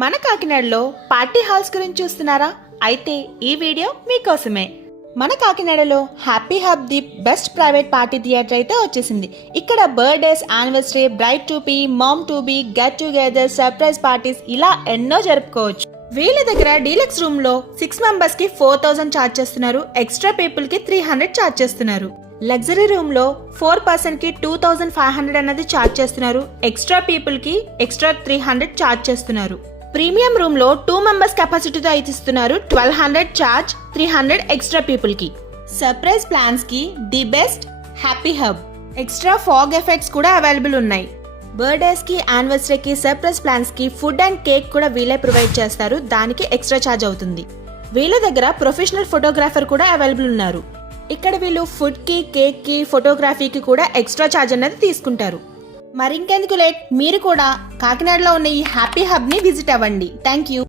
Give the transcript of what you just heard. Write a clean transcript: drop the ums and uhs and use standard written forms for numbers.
మన కాకినాడలో party halls గురించి చూస్తున్నారా? అయితే ఈ వీడియో మీకోసమే. మన కాకినాడలో happy hub the best private party theatre అయితే వచ్చేసింది. ఇక్కడ birthdays, anniversary, bride to be, mom to be, get together, surprise parties ఇలా ఎన్నో జరుపుకోవచ్చు. వీళ్ళ దగ్గర డీలక్స్ రూమ్ లో 6 మెంబర్స్ కి 4000 ఛార్జ్ చేస్తున్నారు. ఎక్స్ట్రా పీపుల్ కి 300 ఛార్జ్ చేస్తున్నారు. లగ్జరీ రూమ్ లో 4 పర్సన్ కి 2500 అన్నది ఛార్జ్ చేస్తున్నారు. ఎక్స్ట్రా పీపుల్ కి ఎక్స్ట్రా 300 ఛార్జ్ చేస్తున్నారు. ప్రీమియం రూమ్ లో 2 మెంబర్స్ కెపాసిటీతో అయితే ఇస్తున్నారు. 1200 ఛార్జ్, 300 ఎక్స్ట్రా పీపుల్ కి. సర్ప్రైజ్ ప్లాన్స్ కి the best happy hub. Extra fog effects కూడా అవైలబుల్ ఉన్నాయి. బర్త్డేస్ కి, యానివర్సరీకి, సర్ప్రైజ్ ప్లాన్స్ కి ఫుడ్ అండ్ కేక్ కూడా వీళ్ళే ప్రొవైడ్ చేస్తారు. దానికి ఎక్స్ట్రా ఛార్జ్ అవుతుంది. వీళ్ళ దగ్గర ప్రొఫెషనల్ ఫోటోగ్రాఫర్ కూడా అవైలబుల్ ఉన్నారు. ఇక్కడ వీళ్ళు ఫుడ్ కి, కేక్ కి, ఫోటోగ్రఫీకి కూడా ఎక్స్ట్రా ఛార్జ్ అనేది తీసుకుంటారు. మరింకెందుకు లేట్, మీరు కూడా కాకినాడలో ఉన్న ఈ హ్యాపీ హబ్ ని విజిట్ అవ్వండి. Thank you.